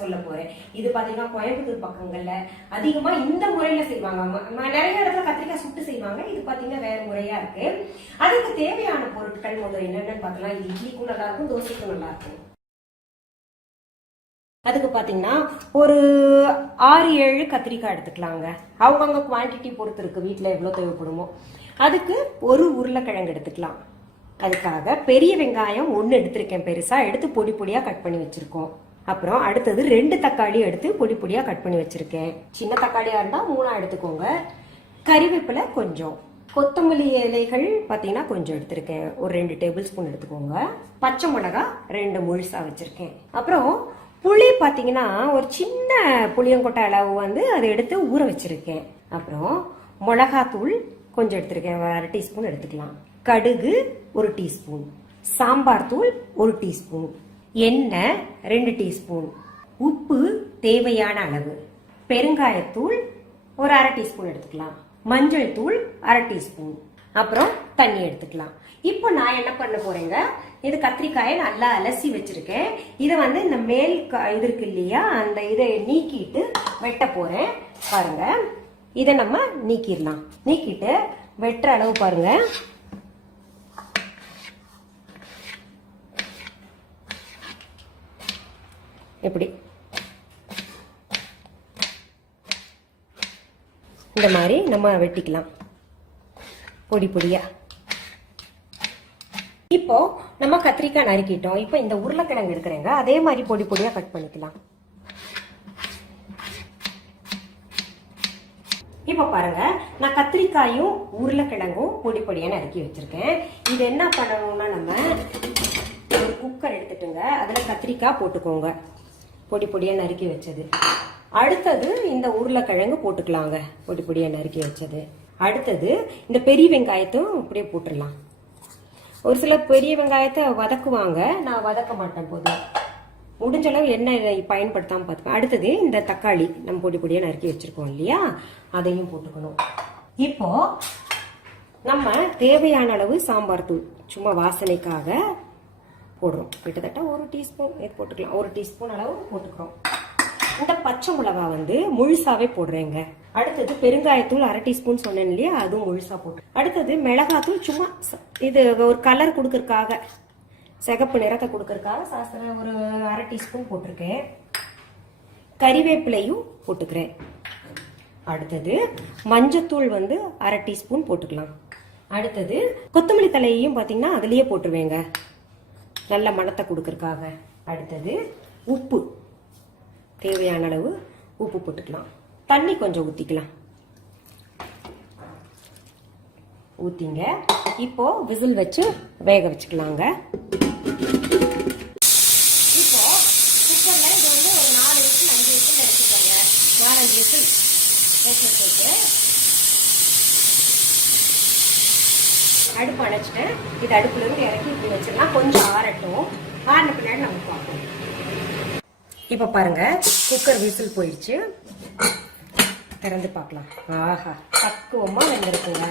சொல்ல போறேன். இது பாத்தீங்கன்னா கோயம்புத்தூர் பக்கங்கள்ல அதிகமா இந்த முறையில செய்வாங்க. நிறைய இடத்துல கத்திரிக்காய் சுட்டு செய்வாங்க. இது பாத்தீங்கன்னா வேற முறையா இருக்கு. அதுக்கு தேவையான பொருட்கள் முதல்ல என்னென்னு பார்க்கலாம். இது இட்லிக்கும் நல்லா இருக்கும், தோசைக்கும் நல்லா இருக்கும். அதுக்கு பாத்தீங்கன்னா ஒரு 6-7 கத்திரிக்காய் எடுத்துக்கலாங்க. அவங்கவுங்க குவான்டிட்டி பொறுத்து இருக்கு, வீட்டுல எவ்வளவு தேவைப்படுமோ. அதுக்கு ஒரு உருளைக்கிழங்கு எடுத்துக்கலாம். அதுக்காக பெரிய வெங்காயம் 1 எடுத்திருக்கேன், பெருசா எடுத்து பொடி பொடியா கட் பண்ணி வச்சிருக்கோம். அப்புறம் அடுத்தது 2 தக்காளி எடுத்து பொடி பொடியா கட் பண்ணி வச்சிருக்கேன். சின்ன தக்காளியா இருந்தா 3 எடுத்துக்கோங்க. கறிவேப்பிலை கொஞ்சம், கொத்தமல்லி இலைகள் பாத்தீங்கன்னா கொஞ்சம் எடுத்திருக்கேன், ஒரு 2 டேபிள் ஸ்பூன் எடுத்துக்கோங்க. பச்சை மிளகாய் 2 முழுசா வச்சிருக்கேன். அப்புறம் புளி பாத்தீங்கன்னா ஒரு சின்ன புளியங்கொட்டை அளவு வந்து அதை எடுத்து ஊற வச்சிருக்கேன். அப்புறம் மிளகாத்தூள் கொஞ்சம் எடுத்திருக்கேன், 1/2 டீஸ்பூன் எடுத்துக்கலாம். கடுகு 1 டீஸ்பூன், சாம்பார் தூள் 1 டீஸ்பூன், எண்ணெய் 2 டீஸ்பூன், உப்பு தேவையான அளவு, பெருங்காயத்தூள் ஒரு 1/2 டீஸ்பூன் எடுத்துக்கலாம், மஞ்சள் தூள் 1/2 டீஸ்பூன், அப்புறம் தண்ணி எடுத்துக்கலாம். இப்போ நான் என்ன பண்ண போறேங்க, இது கத்திரிக்காயை நல்லா அலசி வச்சிருக்கேன். இதை வந்து இந்த மேல் இது இருக்கு இல்லையா, அந்த இதை நீக்கிட்டு வெட்ட போறேன். பாருங்க, இதை நம்ம நீக்கிடலாம். நீக்கிட்டு வெட்டுற அளவு பாருங்க. எப்படி இந்த மாதிரி நம்ம வெட்டிக்கலாம் பொடி பொடியா. இப்போ நம்ம கத்திரிக்காய் நறுக்கிட்டோம். இப்போ இந்த உருளைக்கிழங்கு எடுக்கிறேங்க, அதே மாதிரி பொடி பொடியா கட் பண்ணிக்கலாம். இப்ப பாருங்க, நான் கத்திரிக்காயும் உருளைக்கிழங்கும் பொடி பொடியா நறுக்கி வச்சிருக்கேன். இது என்ன பண்ணணும்னா, நம்ம ஒரு குக்கர் எடுத்துட்டுங்க, அதுல கத்திரிக்காய் போட்டுக்கோங்க, பொடி பொடியா நறுக்கி வச்சது. அடுத்தது இந்த உருளைக்கிழங்கு போட்டுக்கலாங்க, பொடி பொடியா நறுக்கி வச்சது. அடுத்தது இந்த பெரிய வெங்காயத்தையும் அப்படியே போட்டுடலாம். ஒரு சில பெரிய வெங்காயத்தை வதக்குவாங்க, நான் வதக்க மாட்டேன், போதும் முடிஞ்ச அளவு எண்ணெய் பயன்படுத்தாம பார்த்துப்பேன். அடுத்தது இந்த தக்காளி நம்ம பொடி பொடியா நறுக்கி வச்சிருக்கோம் இல்லையா, அதையும் போட்டுக்கணும். இப்போ நம்ம தேவையான அளவு சாம்பார் தூள் சும்மா வாசனைக்காக போடுறோம். கிட்டத்தட்ட 1 டீஸ்பூன் போட்டுக்கலாம், 1 டீஸ்பூன் அளவு போட்டுக்கிறோம். இந்த பச்சை மிளகா வந்து முழுசாவே போடுறேங்க. அடுத்தது பெருங்காயத்தூள் 1/2 டீஸ்பூன் சொன்னேன் இல்லையா, அதுவும் முழுசா போட்டு. அடுத்தது மிளகாத்தூள் சும்மா இது ஒரு கலர் கொடுக்கறதுக்காக, சிகப்பு நிறத்தை கொடுக்கறதுக்காக சாஸ்திரம் ஒரு 1/2 டீஸ்பூன் போட்டிருக்கேன். கறிவேப்பிலையும் போட்டுக்கிறேன். அடுத்தது மஞ்சத்தூள் வந்து 1/2 டீஸ்பூன் போட்டுக்கலாம். அடுத்தது கொத்தமல்லி தலையையும் பாத்தீங்கன்னா அதுலயே போட்டுருவேங்க, நல்ல மணத்தை கொடுக்கறதுக்காக. அடுத்தது உப்பு தேவையான அளவு உப்பு போட்டுக்கலாம். தண்ணி கொஞ்சம் ஊத்திக்கலாம். ஊத்திங்க. இப்போ விசில் வச்சு வேக வச்சுக்கலாங்க. இப்போ குக்கர்ல இது வந்து ஒரு 4 விசில் 5 விசில் எடுத்துக்கோங்க. 4-5 விசில் வச்சுட்டு அடுப்பு அணைச்சிட்டு இது அடுப்புல இருந்து இறக்கி இப்படி வச்சிடலாம். கொஞ்சம் ஆறட்டும், ஆறின பின்னாடி நம்ம பார்ப்போம். இப்ப பாருங்க, குக்கர் விசில் போயிடுச்சு, திறந்து பார்க்கலாம். ஆஹா, பக்குவமா வெந்திருக்குங்க,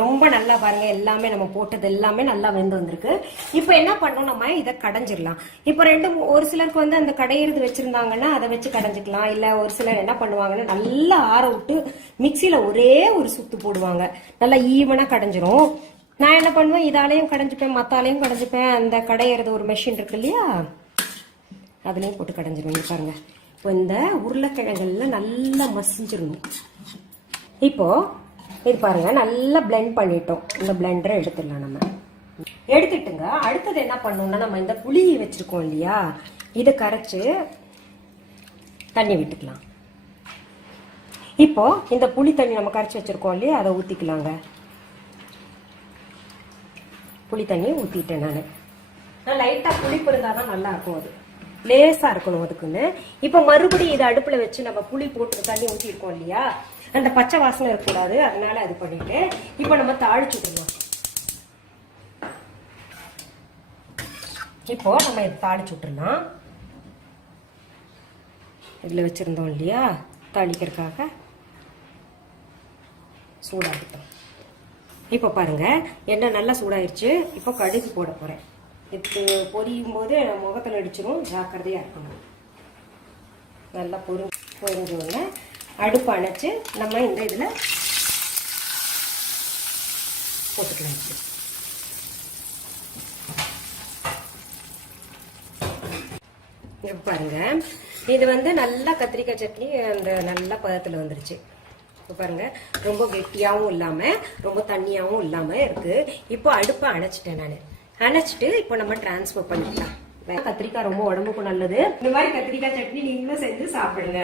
ரொம்ப நல்லா பாருங்க. எல்லாமே நம்ம போட்டது எல்லாமே நல்லா வெந்து வந்திருக்கு. இப்ப என்ன பண்ணணும், நம்ம இதை கடைஞ்சிடலாம். இப்ப ஒரு சிலருக்கு வந்து அந்த கடையிறது வச்சிருந்தாங்கன்னா அதை வச்சு கடைஞ்சிக்கலாம். இல்ல ஒரு சிலர் என்ன பண்ணுவாங்கன்னா நல்லா ஆற விட்டு மிக்சியில ஒரே ஒரு சுத்து போடுவாங்க, நல்லா ஈவனா கடைஞ்சிரும். நான் என்ன பண்ணுவேன், இதாலையும் கடைஞ்சிப்பேன், மத்தாலையும் கடைஞ்சிப்பேன். அந்த கடையிறது ஒரு மெஷின் இருக்கு இல்லையா, அதுலயும் போட்டு கடைஞ்சிருவேன். பாருங்க, இப்போ இந்த உருளைக்கிழங்குல நல்லா மசிஞ்சிடணும். இப்போ இது பாருங்க, நல்லா பிளெண்ட் பண்ணிட்டோம். இந்த பிளெண்டரை எடுத்துடலாம். நம்ம எடுத்துட்டுங்க, அடுத்தது என்ன பண்ணணும்னா, நம்ம இந்த புளி வச்சிருக்கோம் இல்லையா, இதை கரைச்சு தண்ணி விட்டுக்கலாம். இப்போ இந்த புளி தண்ணி நம்ம கரைச்சி வச்சிருக்கோம் இல்லையா, அதை ஊத்திக்கலாங்க. புளி தண்ணி ஊத்திட்டேன். நான் லைட்டா புளிப்பு இருந்தாதான் நல்லா இருக்கும், அது லேசா இருக்கணும் அதுக்குன்னு. இப்ப மறுபடியும் இதை அடுப்புல வச்சு நம்ம புளி போட்டு தண்ணி ஊத்தி இருக்கோம் இல்லையா, அந்த பச்சை வாசனை இருக்கக்கூடாது, அதனால அது பண்ணிட்டு இப்ப நம்ம தாளிச்சுடலாம். இப்போ நம்ம இதை தாளிச்சு விட்டுறலாம். இதுல வச்சிருந்தோம் இல்லையா தாளிக்கிறதுக்காக, சூடாகிட்டோம். இப்போ பாருங்க, எண்ணெய் நல்லா சூடாயிருச்சு. இப்போ கடுகு போட போறேன். இது பொரியும் போது முகத்தில் அடிச்சிடும், ஜாக்கிரதையா இருக்கணும். நல்லா பொரிஞ்சோடனே அடுப்பு அணைச்சு நம்ம இந்த இதில் போட்டுக்கலாம். பாருங்க, இது வந்து நல்லா கத்திரிக்காய் சட்னி அந்த நல்ல பதத்தில் வந்துருச்சு. பாருங்க, ரொம்ப கெட்டியாகவும் இல்லாமல் ரொம்ப தண்ணியாகவும் இல்லாமல் இருக்கு. இப்போ அடுப்பை அணைச்சிட்டேன். நான் அணைச்சிட்டு இப்போ நம்ம டிரான்ஸ்ஃபர் பண்ணிக்கலாம். கத்திரிக்காய் ரொம்ப உடம்புக்கு நல்லது. இந்த மாதிரி கத்திரிக்காய் சட்னி நீங்களும் செஞ்சு சாப்பிடுங்க,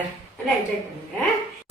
என்ஜாய் பண்ணுங்க.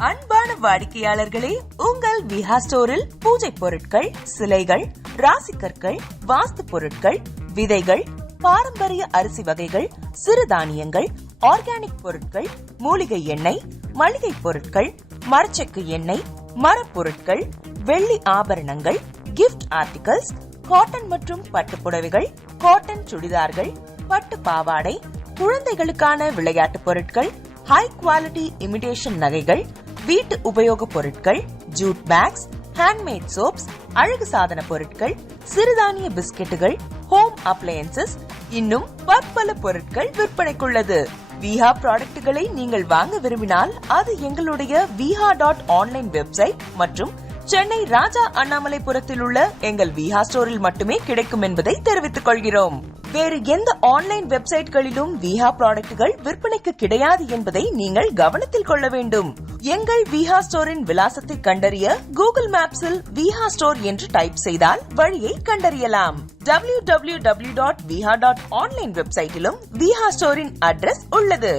அன்பான வாடிக்கையாளர்களே, உங்கள் விஹா ஸ்டோரில் பூஜை பொருட்கள், சிலைகள், ராசிக்கற்கள், வாஸ்து பொருட்கள், விதைகள், பாரம்பரிய அரிசி வகைகள், சிறுதானியங்கள், ஆர்கானிக் பொருட்கள், மூலிகை எண்ணெய், மளிகை பொருட்கள், மரச்செக்கு எண்ணெய், மரப்பொருட்கள், வெள்ளி ஆபரணங்கள், கிஃப்ட் ஆர்டிகல்ஸ், காட்டன் மற்றும் பட்டு புடவைகள், காட்டன் சுடிதார்கள், பட்டு பாவாடை, குழந்தைகளுக்கான விளையாட்டு பொருட்கள், ஹை குவாலிட்டி இமிடேஷன் நகைகள், வீட்டு உபயோக பொருட்கள், ஜூட் பேக்ஸ், ஹேண்ட்மேட் சோப்ஸ், அழகு சாதன பொருட்கள், சிறுதானிய பிஸ்கெட்டுகள், ஹோம் அப்ளையன்சஸ், இன்னும் பற்பல பொருட்கள் விற்பனைக்குள்ளது. விஹா ப்ராடக்ட்களை நீங்கள் வாங்க விரும்பினால் அது எங்களுடைய viha.online வெப்சைட் மற்றும் சென்னை ராஜா அண்ணாமலைபுரத்தில் உள்ள எங்கள் விஹா ஸ்டோரில் மட்டுமே கிடைக்கும் என்பதை தெரிவித்துக் கொள்கிறோம். வேறு எந்த ஆன்லைன் வெப்சைட்களிலும் விஹா ப்ராடக்ட்கள் விற்பனைக்கு கிடையாது என்பதை நீங்கள் கவனத்தில் கொள்ள வேண்டும். எங்கள் விஹா ஸ்டோரின் விலாசத்தை கண்டறிய கூகுள் மேப்ஸில் விஹா ஸ்டோர் என்று டைப் செய்தால் வழியை கண்டறியலாம். www.viha.online வெப்சைட்டிலும் விஹா ஸ்டோரின் அட்ரஸ் உள்ளது.